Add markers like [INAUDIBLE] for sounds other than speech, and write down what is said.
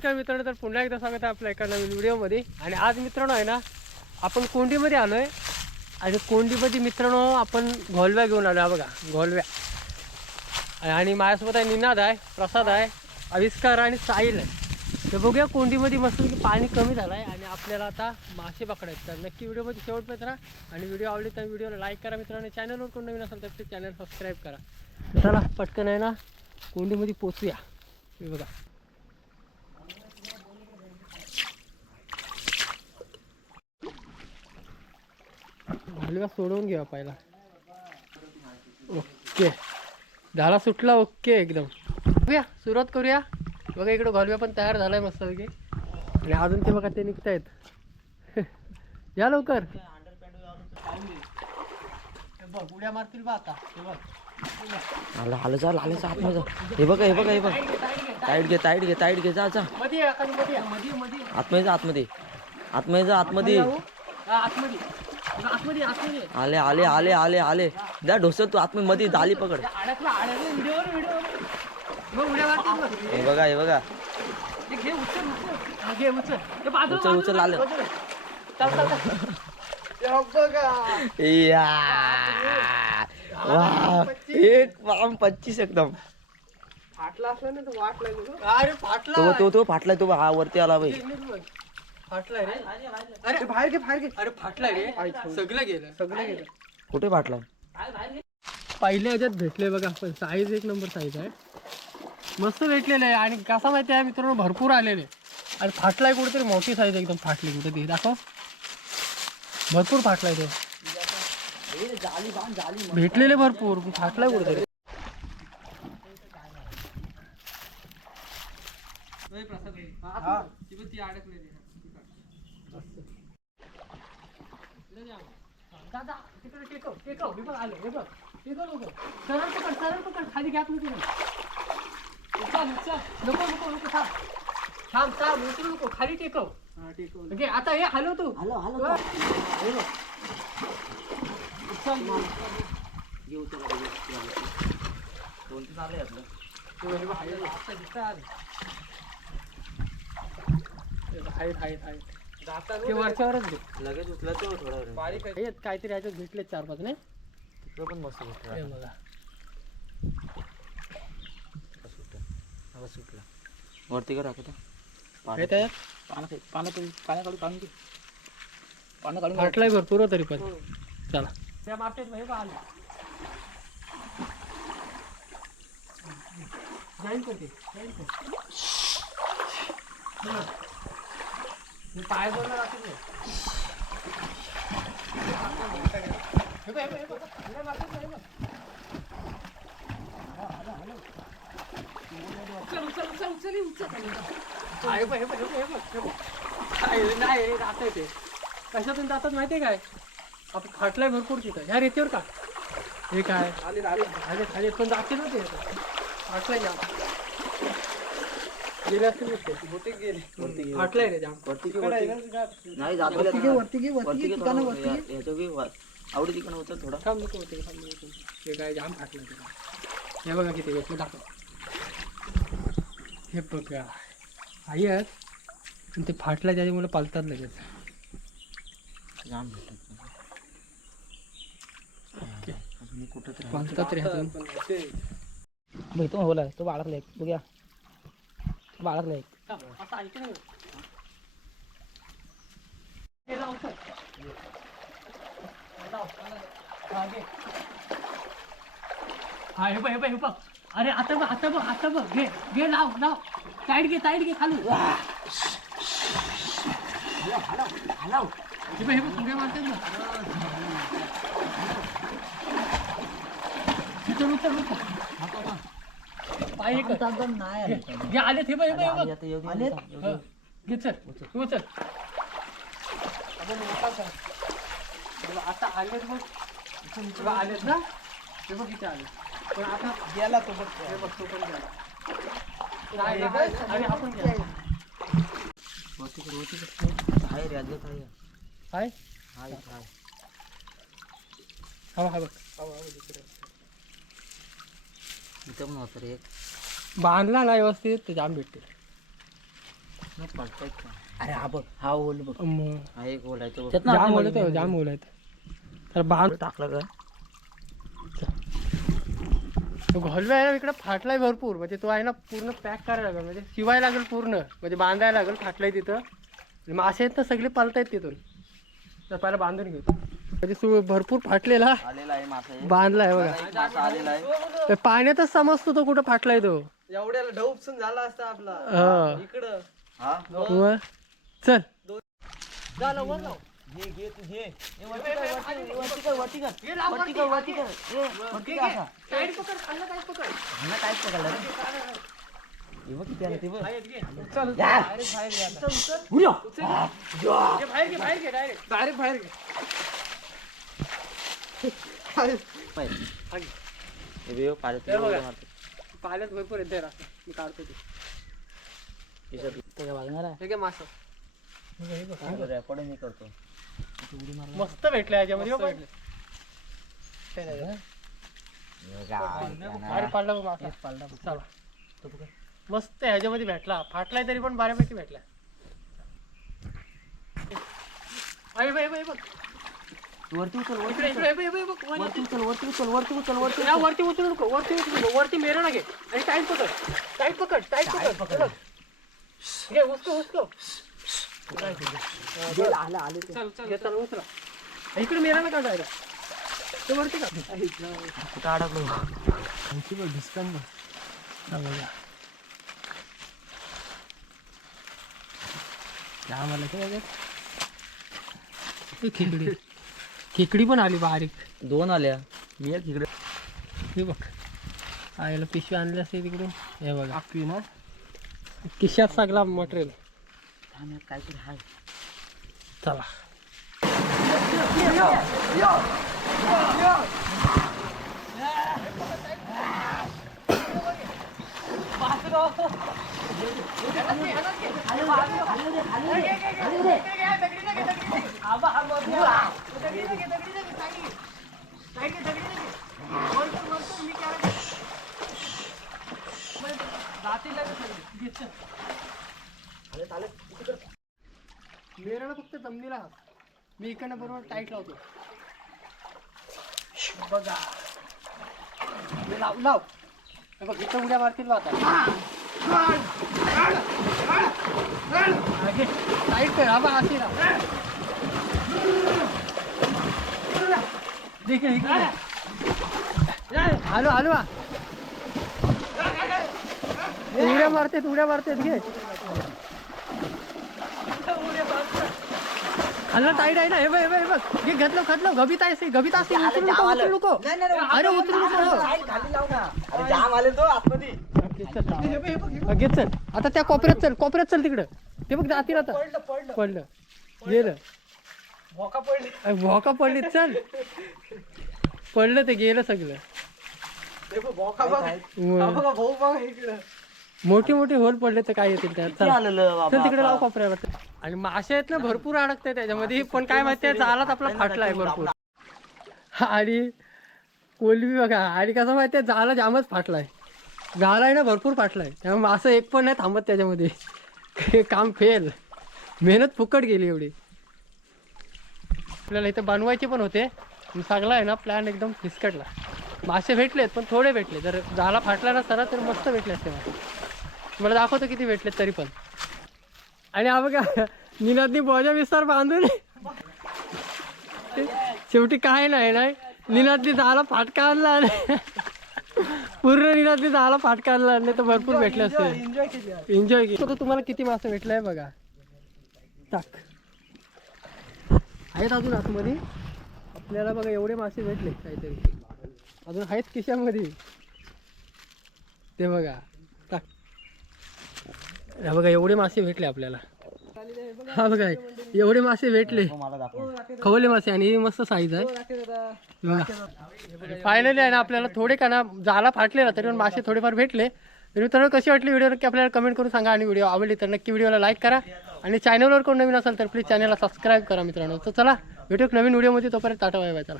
नमस्कार मित्रांनो तर पुन्हा एकदा स्वागत आहे आपल्या एका नवीन व्हिडिओमध्ये. आणि आज मित्रांनो आहे ना आपण कोंडीमध्ये आलो आहे आणि कोंडीमध्ये मित्रांनो आपण घोलव्या घेऊन आलो आहे बघा घोलव्या. आणि माझ्यासोबत आहे निनाद आहे प्रसाद आहे आविष्कार आणि साहिल आहे. तर बघूया कोंडीमध्ये मस्त की पाणी कमी झालं आहे आणि आपल्याला आता मासे पकडायचे तर नक्की व्हिडिओमध्ये शेवटपर्यंत राहा. आणि व्हिडिओ आवडली तर व्हिडिओला लाईक करा मित्रांनो. चॅनलवर कोण नवीन असेल तर ते चॅनल सबस्क्राईब करा चला पटकन आहे ना कोंडीमध्ये पोचूया. हे बघा. घालव्या सोडवून घ्या पहिला. ओके. झाला सुटला ओके एकदम. बघूया सुरुवात करूया. बघा इकडं घालव्या पण तयार झालाय मस्तपैकी आणि अजून ते बघा ते निघतायत. [LAUGHS] या लवकर. बघ उड्या मारतील बा आता. हे बघ. आलं आलं जा आलं जा आतमध्ये जा. हे बघा हे बघा हे बघ. ताईट घे ताईट घे ताईट घे जा जा. मध्ये आतमध्ये जा आतमध्ये. आतमध्ये जा आतमध्ये. आतमध्ये. आले आले आले आले आले. जा ढोसर तू आतमध्ये मध्ये दाली पकड. हे बघा हे बघा. हे उचल उचल. आलं. हे वा एक पाम पच्चीस एकदम. फाटला असला ना वाट लागेल फाटला. तो तो तो फाटलाय तो हा वरती आला बाई. फाटलाय रे. अरे बाहेर घे बाहेर घे. अरे फाटलाय रे. सगळं गेलं. सगळं गेलं. कुठे फाटलाय पहिल्या ह्याच्यात भेटले बघा पण साईज एक नंबर साईज आहे. मस्त भेटलेलं आहे आणि कसा माहिती आहे मित्रांनो भरपूर आलेले आणि फाटलाय कुठेतरी मोठी साईज एकदम फाटली कुठे ती. दाखव. भरपूर फाटलाय तो. भेटलेले भरपूर फाटलाय कुठेतरी. दादा तिकडे टेकव टेकव हे बघ आले हे बघ. टेकव लवकर सरळ पकड सरळ पकड. खाली नको करू उचल उचल. नको नको नको थांब. थांब थांब. उचलू नको. खाली टेकव ओके आता हे हलव तू. हॅलो हॅलो हे बघ. उचल. हे बघ, हे बघ, आता दिसतं आलं. हे बघ, आहेत आहेत आहेत ते वरच्यावरच घे. लगेच उचला तो थोडा वेळ. बारीक आहे. काहीतरी ह्याच्यात भेटले चार पाच नाही? तिकडं पण मस्त भेटला हे बघा. सुटला सुटला वरती का टाकतो हे त्याच्यात पानं पानं पानं काढून काढून घे. पानं काढून फाटलाय भरपूर हो तरी पण. चला. त्या हे बघ. आलं जाईल करते जाईल कर हे पाय बघ. उचल, उचल, उचल, उचल, हे उचल. हा, हे बघ, हे बघ, हे बघ, हे बघ, हे बघ. काय, नाही जात ते कशातून जातात माहितीये काय आपण फाटलाय भरपूर तिथं ह्या रेतीवर का हे काय आले खाली पण जाते ना ते फाटलाय जाम गेले असतील बहुतेक गेले. फाटलाय रे जाम. नाही जात वरती घे वरती घे वरती घे थोडं. या- याच्यावर घे वर. आवडी तिकडं उचल थोडा. थांब नको होते थांब नको होते. हे काय जाम फाटलं ते हे बघा किती भेटलं दाखव. हे बघा. आई आहेत पण ते फाटलं त्याच्यामुळे पालतात लगेच. जाम भेटत अजून कुठं तरी पालतात रे तो बोला तो बाळगला एक बघूया. बाळगला एक आता ऐक ना हे. हा, बघ हे बघ हे बघ. अरे आता बघ आता बघ आता बघ. घे घे लाव लाव. साईड घे साईड घे खालून. हे बघ हे बघ सगळे मारतात ना. उचल उचल उचल पाय हे कर. आले बघ हे बघ हे बघ आता येऊ दे, येऊ दे. घे चल तू चल. आपण मोठा कर. तुला आता आलेत बघ. तुला आलेत ना? बघ इथे आले पण आता गेला तो बघ. हे बघ तो पण गेला. नाही, नाही, आणि आपण गेला. वरती कर, वरती कर. आहे रे आहे हाय. आहे आहे. हवा हा बघ हवा. इथं पण होतं रे एक. बांधला ना व्यवस्थित ते जाम भेटते अरे हा बघ. हा ओल बघ. मग हा एक ओल आहे तो बघ. जाम आहे जाम तर बांध. टाकलं का? तो घोलवा आहे ना इकडे फाटलाय भरपूर. म्हणजे तो आहे ना पूर्ण पॅक करायला लागेल. म्हणजे शिवायला लागेल पूर्ण. म्हणजे बांधायला लागेल फाटलाय तिथं. आणि मासे आहेत ना सगळे पालतायत तिथून. तर पहिला बांधून घेतो म्हणजे सु भरपूर फाटलेला. आलेला आहे मासा बघा. मासा आलेला आहे. तर पाण्यातच समजतो तो कुठं फाटलाय तो. एवढ्याला ढवपसून झाला असता आपला. हा. इकडं. हा? मग? चल. बघ बघ. डायरेक्ट. बाहेर घे. पाहिजे. हे बघ, पाण्यात हे बघा. मारतो. पाण्यात भरपूर येते रास्ता मी काढतो ते हे घे मी करतो मस्त भेटले याच्यामध्ये हो पण. अरे पाडला बघ मासा चला मस्त ह्याच्यामध्ये भेटला फाटलाय तरी पण बऱ्यापैकी भेटला अरे बाई बाई बघ वरती उचल वरती इकडे इकडे वर- वरती उचल. वरती उचल वरती उचल वरती या वरती उचलू नको वरती उचलू नको वरती मेरा ना घे आणि टाईट पकड टाईट पकड टाईट पकड. घे उचलो उचलो. उचल. आलं आलं ते. चल चल घे चल उचला. इकडे मेरा ना ते वरती का कुठं अडकलो? खेकडी [LAUGHS] खेकडी पण आली बारीक. दोन आल्या. मी एक इकडे. हे बघ. आईला पिशवी आणली असते तिकडून. हे बघा. आपली ना? किशात सगळा मटेरियल. काहीतरी हाय. चला. मेराला फक्त जमिनीला मी इकडनं बरोबर टाईट लावतो बघा लाव. लाव बघ इथं उड्या मारतील आता. टाईट कर हा बा अशी लाव इकडे इकडे आलो आलो उड्या मारतेत उड्या मारतेत घे हल्ला टाईट आहे ना हे बघ हे बघ हे बघ घे घेतलं खातलं गभीत आहे गभीत असते उचलू नको उचलू नको अरे उचलू नको अरे जाम आले तो आतमध्ये. हा, घे चल. आता त्या कोपऱ्यात चल कोपऱ्यात चल तिकडं. ते बघ जातील आता. पडलं गेलं. भोका पडली. अरे, भोका पडली चल. पडलं ते गेलं सगळं. मोठे मोठे होल पडले तर काय येतील त्यात? चल. तिकडे लाव? कोपऱ्यावर. आणि मासे आहेत ना भरपूर अडकते त्याच्यामध्ये. पण काय माहिती जालाच आपला फाटलाय भरपूर. आणि कोलबी बघा. आणि कसं माहिती आहे जाला जामच फाटलाय झाला आहे ना भरपूर फाटलाय त्यामुळे असं एक पण नाही थांबत त्याच्यामध्ये. [LAUGHS] काम फेल. मेहनत फुकट गेली एवढी. आपल्याला इथं बनवायचे पण होते. पण आहे ना प्लॅन एकदम फिसकटला मासे भेटलेत पण थोडे भेटले. जर झाला फाटला नसताना तर मस्त भेटले असते मासे. मला दाखवतो किती भेटलेत तरी पण. आणि हा बघा निनादनी बोजा विस्तार बांधून. शेवटी काय नाही नाही. निनादनी झाला फाटका आणला. पूर्ण निनादनी झाला फाटका आणला नाही तर भरपूर भेटले असते एन्जॉय केली तुम्हाला किती मासे भेटलाय बघा. टाक. आहेत अजून आतमध्ये. आपल्याला बघा एवढे मासे भेटले काहीतरी. अजून आहेत खिशामध्ये. ते बघा. टाक. हे बघा एवढे मासे भेटले आपल्याला. हा बघा एवढे मासे भेटले. खवले मासे आणि हे मस्त साईज आहे. फायनली आहे ना आपल्याला थोडे का ना जाला फाटले ना तरी पण मासे थोडेफार भेटले. तर मित्रांनो कशी वाटली व्हिडिओ नक्की आपल्याला कमेंट करून सांगा आणि व्हिडिओ आवडली तर नक्की व्हिडिओला लाईक करा. आणि चॅनलवर कोण नवीन असेल तर प्लीज चॅनलला सबस्क्राईब करा मित्रांनो. तर चला भेटू एक नवीन व्हिडिओमध्ये तोपर्यंत टाटा बाय चला.